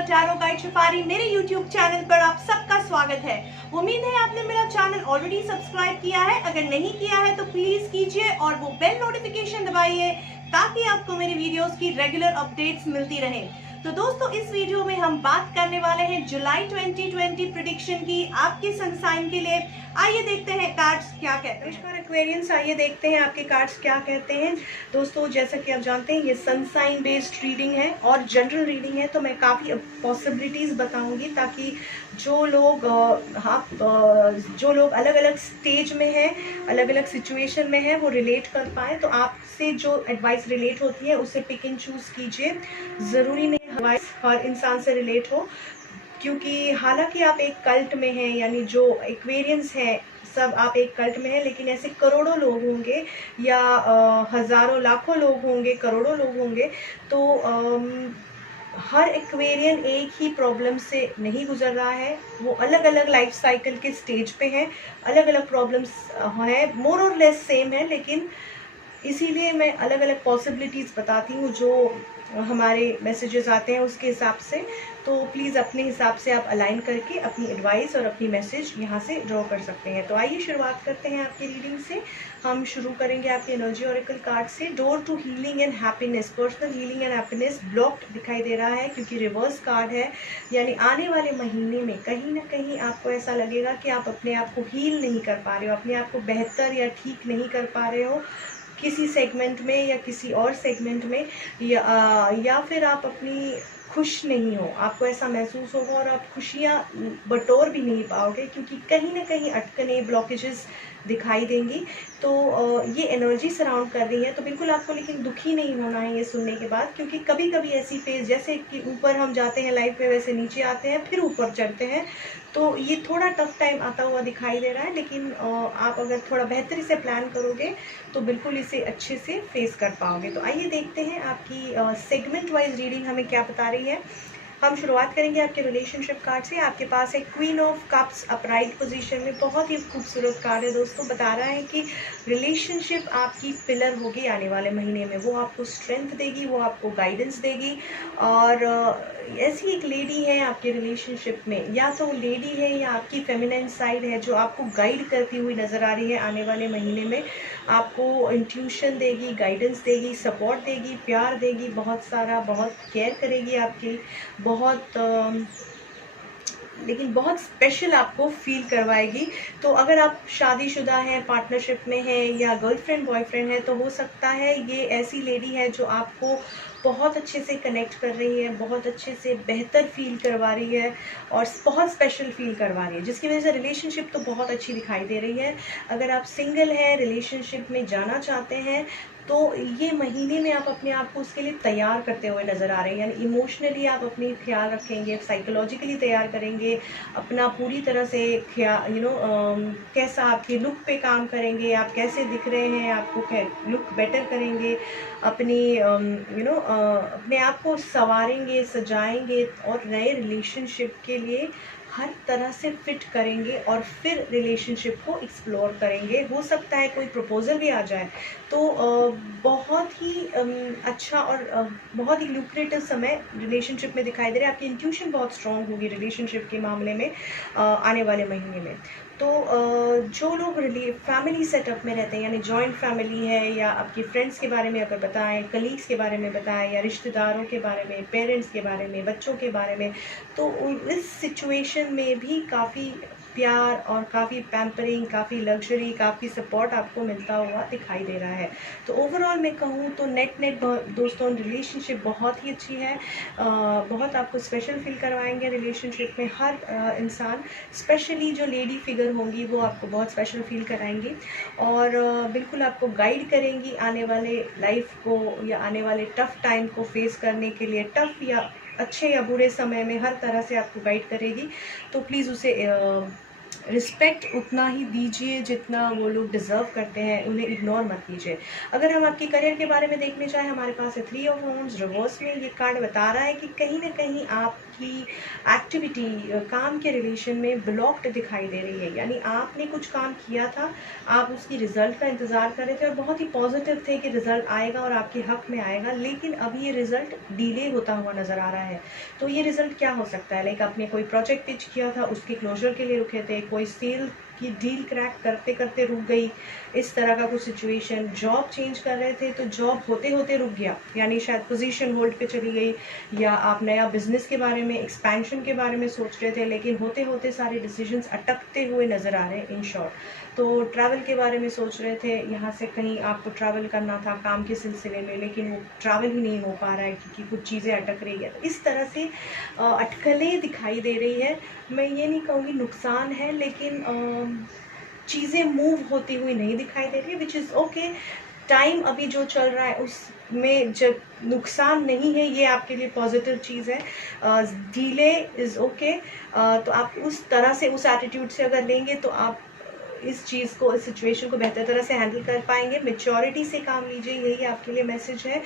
और tarot guide शिफारी मेरे YouTube channel पर आप सबका स्वागत है। उम्मीद है आपने मेरा चैनल ऑलरेडी सब्सक्राइब किया है। अगर नहीं किया है तो प्लीज कीजिए और वो बेल नोटिफिकेशन दबाइए ताकि आपको मेरी वीडियोस की रेगुलर अपडेट्स मिलती रहे। तो दोस्तों, इस वीडियो में हम बात करने वाले हैं जुलाई 2020 प्रेडिक्शन की आपके सन साइन के लिए। आइए देखते हैं कार्ड्स क्या कहते हैं। एक्वेरियंस, आइए देखते हैं आपके कार्ड्स क्या कहते हैं। दोस्तों, जैसा कि आप जानते हैं ये सन साइन बेस्ड रीडिंग है और जनरल रीडिंग है, तो मैं काफ़ी पॉसिबिलिटीज़ बताऊंगी ताकि जो लोग जो लोग अलग अलग स्टेज में हैं, अलग अलग सिचुएशन में हैं, वो रिलेट कर पाए। तो आपसे जो एडवाइस रिलेट होती है उसे पिक एंड चूज़ कीजिए। ज़रूरी नहीं एडवाइस हर इंसान से रिलेट हो, क्योंकि हालांकि आप एक कल्ट में हैं, यानी जो एक्वेरियंस है सब आप एक कल्ट में हैं, लेकिन ऐसे करोड़ों लोग होंगे या हज़ारों लाखों लोग होंगे, करोड़ों लोग होंगे। तो हर एक्वेरियन एक ही प्रॉब्लम से नहीं गुजर रहा है, वो अलग अलग लाइफ साइकिल के स्टेज पे हैं, अलग अलग प्रॉब्लम्स हैं, मोर और लेस सेम है, लेकिन इसीलिए मैं अलग अलग पॉसिबिलिटीज़ बताती हूँ जो हमारे मैसेजेस आते हैं उसके हिसाब से। तो प्लीज़ अपने हिसाब से आप अलाइन करके अपनी एडवाइस और अपनी मैसेज यहाँ से ड्रॉ कर सकते हैं। तो आइए शुरुआत करते हैं आपकी रीडिंग से। हम शुरू करेंगे आपके एनर्जी ऑरेकल कार्ड से। Door to healing and happiness, personal healing and happiness blocked दिखाई दे रहा है क्योंकि रिवर्स कार्ड है, यानी आने वाले महीने में कहीं ना कहीं आपको ऐसा लगेगा कि आप अपने आप को हील नहीं कर पा रहे हो, अपने आप को बेहतर या ठीक नहीं कर पा रहे हो किसी सेगमेंट में या किसी और सेगमेंट में, या फिर आप अपनी खुश नहीं हो, आपको ऐसा महसूस होगा और आप खुशियाँ बटोर भी नहीं पाओगे क्योंकि कहीं ना कहीं अटकने, ब्लॉकेजेस दिखाई देंगी। तो ये एनर्जी सराउंड कर रही है। तो बिल्कुल आपको लेकिन दुखी नहीं होना है ये सुनने के बाद, क्योंकि कभी कभी ऐसी फेज, जैसे कि ऊपर हम जाते हैं लाइफ में वैसे नीचे आते हैं फिर ऊपर चढ़ते हैं। तो ये थोड़ा टफ टाइम आता हुआ दिखाई दे रहा है, लेकिन आप अगर थोड़ा बेहतरी से प्लान करोगे तो बिल्कुल इसे अच्छे से फेस कर पाओगे। तो आइए देखते हैं आपकी सेगमेंट वाइज रीडिंग हमें क्या बता रही है। हम शुरुआत करेंगे आपके रिलेशनशिप कार्ड से। आपके पास है queen of cups upright position में, बहुत ही खूबसूरत कार्ड है दोस्तों। बता रहा है कि रिलेशनशिप आपकी पिलर होगी आने वाले महीने में, वो आपको स्ट्रेंथ देगी, वो आपको गाइडेंस देगी। और ऐसी एक लेडी है आपके रिलेशनशिप में, या तो लेडी है या आपकी फेमिनाइन साइड है जो आपको गाइड करती हुई नजर आ रही है आने वाले महीने में। आपको इंट्यूशन देगी, गाइडेंस देगी, सपोर्ट देगी, प्यार देगी, बहुत सारा, बहुत केयर करेगी आपकी, बहुत लेकिन बहुत स्पेशल आपको फील करवाएगी। तो अगर आप शादीशुदा हैं, पार्टनरशिप में हैं या गर्लफ्रेंड बॉयफ्रेंड है, तो हो सकता है ये ऐसी लेडी है जो आपको बहुत अच्छे से कनेक्ट कर रही है, बहुत अच्छे से बेहतर फील करवा रही है और बहुत स्पेशल फील करवा रही है, जिसकी वजह से रिलेशनशिप तो बहुत अच्छी दिखाई दे रही है। अगर आप सिंगल हैं, रिलेशनशिप में जाना चाहते हैं, तो ये महीने में आप अपने आप को उसके लिए तैयार करते हुए नज़र आ रहे हैं, यानी इमोशनली आप अपनी ख्याल रखेंगे, साइकोलॉजिकली तैयार करेंगे अपना पूरी तरह से ख्याल, कैसा आपके लुक पे काम करेंगे, आप कैसे दिख रहे हैं, आपको लुक बेटर करेंगे, अपनी अपने आप को संवारेंगे, सजाएंगे और नए रिलेशनशिप के लिए हर तरह से फिट करेंगे और फिर रिलेशनशिप को एक्सप्लोर करेंगे। हो सकता है कोई प्रपोजल भी आ जाए, तो बहुत ही अच्छा और बहुत ही लुक्रेटिव समय रिलेशनशिप में दिखाई दे रहा है। आपकी इंट्यूशन बहुत स्ट्रांग होगी रिलेशनशिप के मामले में आने वाले महीने में। तो जो लोग फैमिली सेटअप में रहते हैं, यानी जॉइंट फैमिली है, या आपके फ्रेंड्स के बारे में अगर बताएं, कलीग्स के बारे में बताएं, या रिश्तेदारों के बारे में, पेरेंट्स के बारे में, बच्चों के बारे में, तो इस सिचुएशन में भी काफ़ी प्यार और काफ़ी पैम्परिंग, काफ़ी लग्जरी, काफ़ी सपोर्ट आपको मिलता हुआ दिखाई दे रहा है। तो ओवरऑल मैं कहूँ तो नेट दोस्तों रिलेशनशिप बहुत ही अच्छी है, बहुत आपको स्पेशल फील करवाएंगे रिलेशनशिप में हर इंसान, स्पेशली जो लेडी फिगर होंगी वो आपको बहुत स्पेशल फील कराएंगी और बिल्कुल आपको गाइड करेंगी आने वाले लाइफ को या आने वाले टफ टाइम को फेस करने के लिए। टफ या अच्छे या बुरे समय में हर तरह से आपको गाइड करेगी। तो प्लीज़ उसे रिस्पेक्ट उतना ही दीजिए जितना वो लोग डिज़र्व करते हैं, उन्हें इग्नोर मत कीजिए। अगर हम आपके करियर के बारे में देखने जाएँ, हमारे पास है 3 ऑफ वांड्स रिवर्स में। ये कार्ड बता रहा है कि कहीं न कहीं आपकी एक्टिविटी काम के रिलेशन में ब्लॉक्ड दिखाई दे रही है। यानी आपने कुछ काम किया था, आप उसकी रिज़ल्ट का इंतज़ार कर रहे थे और बहुत ही पॉजिटिव थे कि रिज़ल्ट आएगा और आपके हक़ में आएगा, लेकिन अभी ये रिज़ल्ट डिले होता हुआ नज़र आ रहा है। तो ये रिज़ल्ट क्या हो सकता है? लाइक आपने कोई प्रोजेक्ट पिच किया था, उसके क्लोज़र के लिए रुके थे, कोई सेल की डील क्रैक करते करते रुक गई, इस तरह का कुछ सिचुएशन। जॉब चेंज कर रहे थे तो जॉब होते होते रुक गया, यानी शायद पोजीशन होल्ड पे चली गई, या आप नया बिजनेस के बारे में, एक्सपेंशन के बारे में सोच रहे थे, लेकिन होते होते सारे डिसीजंस अटकते हुए नज़र आ रहे हैं। इन शॉर्ट, तो ट्रैवल के बारे में सोच रहे थे, यहाँ से कहीं आपको ट्रैवल करना था काम के सिलसिले में, लेकिन वो ट्रैवल ही नहीं हो पा रहा है क्योंकि कुछ चीज़ें अटक रही है। तो इस तरह से अटकलें दिखाई दे रही है। मैं ये नहीं कहूँगी नुकसान है, लेकिन चीज़ें मूव होती हुई नहीं दिखाई दे रही है, विच इज़ ओके। टाइम अभी जो चल रहा है उसमें जब नुकसान नहीं है, ये आपके लिए पॉजिटिव चीज़ है। Delay is okay. तो आप उस तरह से, उस एटीट्यूड से अगर लेंगे तो आप इस चीज़ को, इस सिचुएशन को बेहतर तरह से हैंडल कर पाएंगे। मैच्योरिटी से काम लीजिए, यही आपके लिए मैसेज है।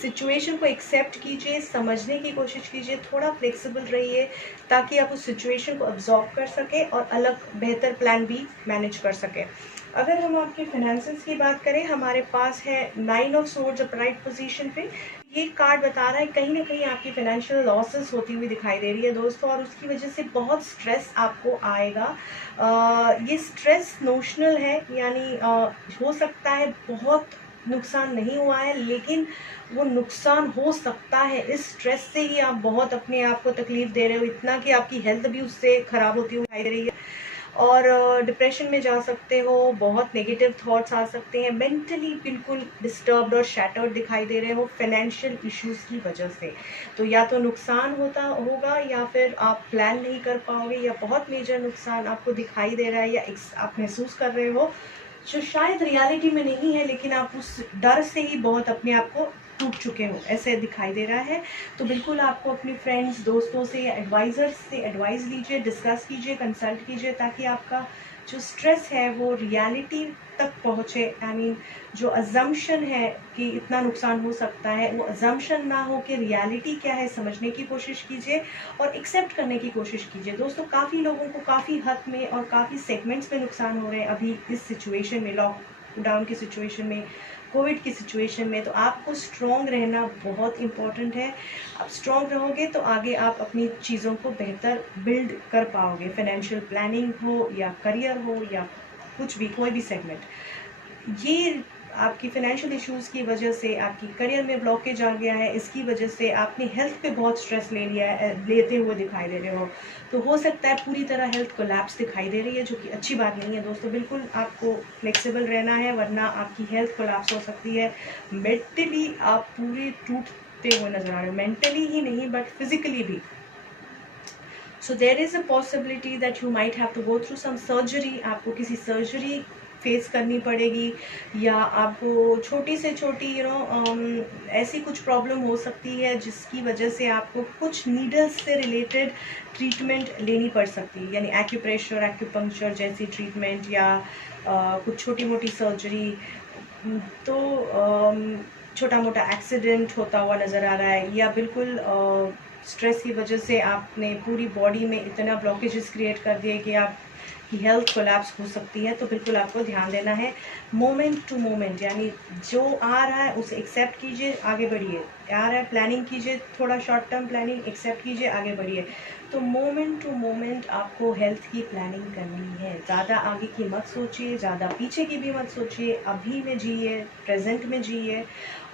सिचुएशन को एक्सेप्ट कीजिए, समझने की कोशिश कीजिए, थोड़ा फ्लेक्सिबल रहिए ताकि आप उस सिचुएशन को अब्जॉर्ब कर सकें और अलग बेहतर प्लान भी मैनेज कर सकें। अगर हम आपके फाइनेंसेस की बात करें, हमारे पास है 9 ऑफ सोर्ड्स अपराइट पोजीशन पे। ये कार्ड बता रहा है कहीं ना कहीं आपकी फाइनेंशियल लॉसेस होती हुई दिखाई दे रही है दोस्तों, और उसकी वजह से बहुत स्ट्रेस आपको आएगा। ये स्ट्रेस नोशनल है, यानी हो सकता है बहुत नुकसान नहीं हुआ है, लेकिन वो नुकसान हो सकता है। इस स्ट्रेस से ही आप बहुत अपने आप को तकलीफ दे रहे हो, इतना कि आपकी हेल्थ भी उससे ख़राब होती हुई दिखाई दे रही है, और डिप्रेशन में जा सकते हो, बहुत नेगेटिव थॉट्स आ सकते हैं, मेंटली बिल्कुल डिस्टर्ब्ड और शैटर्ड दिखाई दे रहे हो फाइनेंशियल इश्यूज़ की वजह से। तो या तो नुकसान होगा, या फिर आप प्लान नहीं कर पाओगे, या बहुत मेजर नुकसान आपको दिखाई दे रहा है, या आप महसूस कर रहे हो जो शायद रियलिटी में नहीं है, लेकिन आप उस डर से ही बहुत अपने आप को टूट चुके हो, ऐसे दिखाई दे रहा है। तो बिल्कुल आपको अपने फ्रेंड्स, दोस्तों से या एडवाइज़र्स से एडवाइस लीजिए, डिस्कस कीजिए, कंसल्ट कीजिए, ताकि आपका जो स्ट्रेस है वो रियलिटी तक पहुँचे। आई मीन जो अजम्पशन है कि इतना नुकसान हो सकता है, वो अजम्पशन ना हो कि रियलिटी क्या है, समझने की कोशिश कीजिए और एक्सेप्ट करने की कोशिश कीजिए। दोस्तों, काफ़ी लोगों को काफ़ी हद में और काफ़ी सेगमेंट्स में नुकसान हो रहे हैं अभी इस सिचुएशन में, लॉकडाउन की सिचुएशन में, कोविड की सिचुएशन में। तो आपको स्ट्रॉन्ग रहना बहुत इम्पॉर्टेंट है। आप स्ट्रॉन्ग रहोगे तो आगे आप अपनी चीज़ों को बेहतर बिल्ड कर पाओगे, फाइनेंशियल प्लानिंग हो या करियर हो या कुछ भी, कोई भी सेगमेंट। ये आपकी फाइनेंशियल इश्यूज़ की वजह से आपकी करियर में ब्लॉकेज आ गया है, इसकी वजह से आपने हेल्थ पे बहुत स्ट्रेस ले लिया है, लेते हुए दिखाई दे रहे हो। तो हो सकता है पूरी तरह हेल्थ कोलैप्स दिखाई दे रही है, जो कि अच्छी बात नहीं है दोस्तों। बिल्कुल आपको फ्लेक्सिबल रहना है, वरना आपकी हेल्थ कोलैप्स हो सकती है। मेंटली आप पूरे टूटते हुए नजर आ रहे हो, मेंटली ही नहीं बट फिजिकली भी। So there is a possibility that you might have to go through some surgery. आपको किसी सर्जरी फेस करनी पड़ेगी, या आपको छोटी से छोटी ऐसी कुछ प्रॉब्लम हो सकती है जिसकी वजह से आपको कुछ नीडल्स से रिलेटेड ट्रीटमेंट लेनी पड़ सकती है, यानी एक्यूप्रेशर, एक्यूपंक्चर जैसी ट्रीटमेंट, या कुछ छोटी मोटी सर्जरी। तो छोटा मोटा एक्सीडेंट होता हुआ नज़र आ रहा है, या बिल्कुल स्ट्रेस की वजह से आपने पूरी बॉडी में इतना ब्लॉकेजेस क्रिएट कर दिए कि आपकी हेल्थ कोलैप्स हो सकती है। तो बिल्कुल आपको ध्यान देना है, मोमेंट टू मोमेंट, यानी जो आ रहा है उसे एक्सेप्ट कीजिए, आगे बढ़िए। आ रहा है प्लानिंग कीजिए, थोड़ा शॉर्ट टर्म प्लानिंग, एक्सेप्ट कीजिए, आगे बढ़िए। तो मोमेंट टू मोमेंट आपको हेल्थ की प्लानिंग करनी है। ज़्यादा आगे की मत सोचिए, ज़्यादा पीछे की भी मत सोचिए, अभी में जिए, प्रेजेंट में जिए,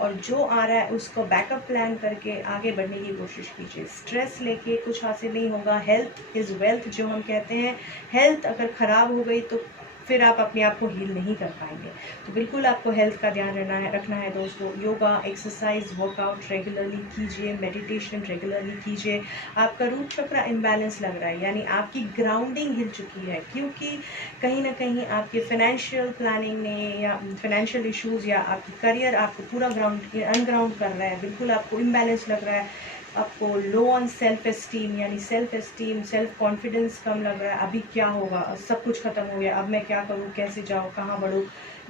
और जो आ रहा है उसको बैकअप प्लान करके आगे बढ़ने की कोशिश कीजिए। स्ट्रेस लेके कुछ हासिल नहीं होगा। हेल्थ इज़ वेल्थ जो हम कहते हैं, हेल्थ अगर ख़राब हो गई तो फिर आप अपने आप को हील नहीं कर पाएंगे। तो बिल्कुल आपको हेल्थ का ध्यान रखना है दोस्तों। योगा, एक्सरसाइज, वर्कआउट रेगुलरली कीजिए, मेडिटेशन रेगुलरली कीजिए। आपका रूट चक्र इम्बैलेंस लग रहा है, यानी आपकी ग्राउंडिंग हिल चुकी है, क्योंकि कहीं ना कहीं आपके फाइनेंशियल प्लानिंग ने या फाइनेंशियल इश्यूज़ या आपकी करियर आपको पूरा अनग्राउंड कर रहा है। बिल्कुल आपको इम्बैलेंस लग रहा है, आपको लो ऑन सेल्फ एस्टीम, यानी सेल्फ एस्टीम, सेल्फ कॉन्फिडेंस कम लग रहा है, अभी क्या होगा, सब कुछ ख़त्म हो गया, अब मैं क्या करूँ, कैसे जाऊँ, कहाँ बढ़ूँ,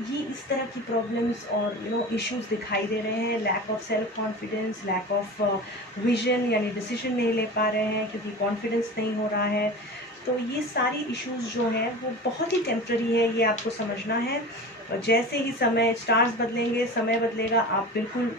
ये इस तरह की प्रॉब्लम्स और इश्यूज दिखाई दे रहे हैं। Lack of self confidence, lack of vision, यानी डिसीजन नहीं ले पा रहे हैं क्योंकि कॉन्फिडेंस नहीं हो रहा है। तो ये सारी इश्यूज जो हैं वो बहुत ही टेम्प्ररी है, ये आपको समझना है। और जैसे ही समय, स्टार्स बदलेंगे, समय बदलेगा, आप बिल्कुल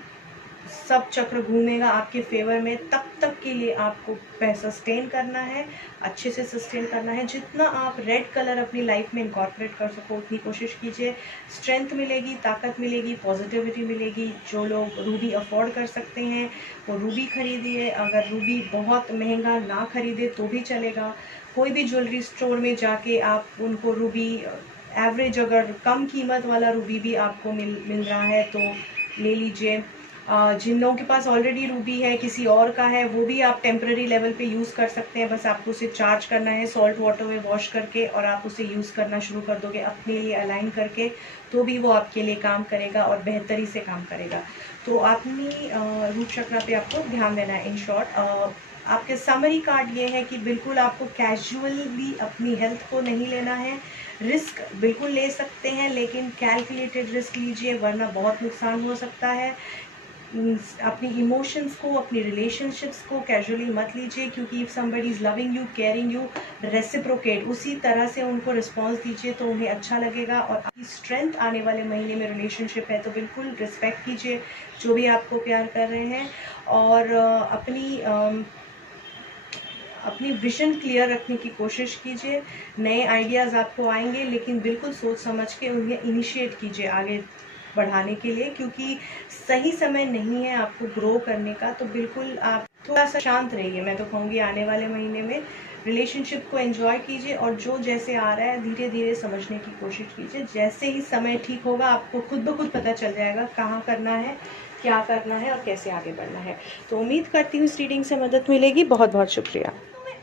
सब चक्र घूमेगा आपके फेवर में। तब तक के लिए आपको सस्टेन करना है, अच्छे से सस्टेन करना है। जितना आप रेड कलर अपनी लाइफ में इनकॉर्पोरेट कर सको उतनी कोशिश कीजिए। स्ट्रेंथ मिलेगी, ताकत मिलेगी, पॉजिटिविटी मिलेगी। जो लोग रूबी अफोर्ड कर सकते हैं वो रूबी खरीदिए। अगर रूबी बहुत महंगा ना खरीदे तो भी चलेगा। कोई भी ज्वेलरी स्टोर में जाके आप उनको रूबी एवरेज, अगर कम कीमत वाला रूबी भी आपको मिल रहा है तो ले लीजिए। जिन लोगों के पास ऑलरेडी रूबी है, किसी और का है, वो भी आप टेम्प्रेरी लेवल पे यूज़ कर सकते हैं। बस आपको उसे चार्ज करना है सॉल्ट वाटर में वॉश करके, और आप उसे यूज़ करना शुरू कर दोगे अपने लिए अलाइन करके, तो भी वो आपके लिए काम करेगा और बेहतरी से काम करेगा। तो अपनी रूप चक्र पे आपको ध्यान देना है। इन शॉर्ट आपके समरी कार्ड ये है कि बिल्कुल आपको कैजुअली अपनी हेल्थ को नहीं लेना है। रिस्क बिल्कुल ले सकते हैं लेकिन कैलकुलेटेड रिस्क लीजिए, वरना बहुत नुकसान हो सकता है। अपनी इमोशंस को, अपनी रिलेशनशिप्स को कैजुअली मत लीजिए, क्योंकि if somebody is loving you, caring you, reciprocate उसी तरह से उनको रिस्पॉन्स दीजिए तो उन्हें अच्छा लगेगा। और आपकी स्ट्रेंथ आने वाले महीने में रिलेशनशिप है तो बिल्कुल रिस्पेक्ट कीजिए जो भी आपको प्यार कर रहे हैं। और अपनी विजन क्लियर रखने की कोशिश कीजिए। नए आइडियाज़ आपको आएंगे लेकिन बिल्कुल सोच समझ के उन्हें इनिशिएट कीजिए आगे बढ़ाने के लिए, क्योंकि सही समय नहीं है आपको ग्रो करने का। तो बिल्कुल आप थोड़ा सा शांत रहिए, मैं तो कहूँगी आने वाले महीने में रिलेशनशिप को एंजॉय कीजिए और जो जैसे आ रहा है धीरे धीरे समझने की कोशिश कीजिए। जैसे ही समय ठीक होगा आपको खुद ब खुद पता चल जाएगा कहाँ करना है, क्या करना है और कैसे आगे बढ़ना है। तो उम्मीद करती हूँ इस रीडिंग से मदद मिलेगी। बहुत बहुत शुक्रिया।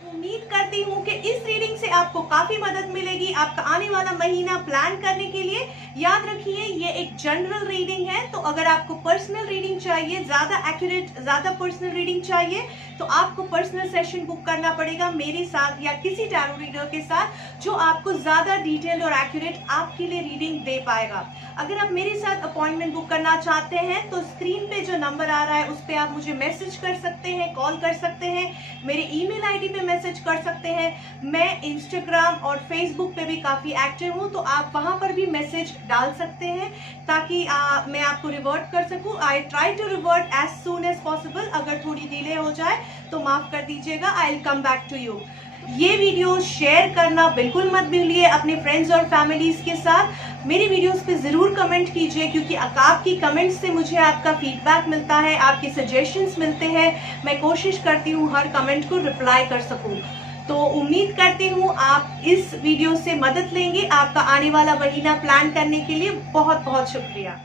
उम्मीद करती हूँ कि इस रीडिंग से आपको काफी मदद मिलेगी आपका आने वाला महीना प्लान करने के लिए। याद रखिए ये एक जनरल रीडिंग है, तो अगर आपको पर्सनल रीडिंग चाहिए, ज्यादा एक्यूरेट, ज्यादा पर्सनल रीडिंग चाहिए, तो आपको पर्सनल सेशन बुक करना पड़ेगा मेरे साथ या किसी टैरो रीडर के साथ जो आपको ज्यादा डिटेल और एक्यूरेट आपके लिए रीडिंग दे पाएगा। अगर आप मेरे साथ अपॉइंटमेंट बुक करना चाहते हैं तो स्क्रीन पे जो नंबर आ रहा है उस पर आप मुझे मैसेज कर सकते हैं, कॉल कर सकते हैं, मेरे ईमेल आईडी पे मैसेज कर सकते हैं। मैं इंस्टाग्राम और फेसबुक पे भी काफ़ी एक्टिव हूँ, तो आप वहाँ पर भी मैसेज डाल सकते हैं ताकि मैं आपको रिवर्ट कर सकूँ। I try to revert as soon as possible. अगर थोड़ी डिले हो जाए तो माफ़ कर दीजिएगा। I will come back to you. ये वीडियो शेयर करना बिल्कुल मत भूलिए अपने फ्रेंड्स और फैमिलीज के साथ। मेरी वीडियोस पे ज़रूर कमेंट कीजिए, क्योंकि आपकी कमेंट्स से मुझे आपका फीडबैक मिलता है, आपके सजेशंस मिलते हैं। मैं कोशिश करती हूँ हर कमेंट को रिप्लाई कर सकूँ। तो उम्मीद करती हूँ आप इस वीडियो से मदद लेंगे आपका आने वाला महीना प्लान करने के लिए। बहुत बहुत शुक्रिया।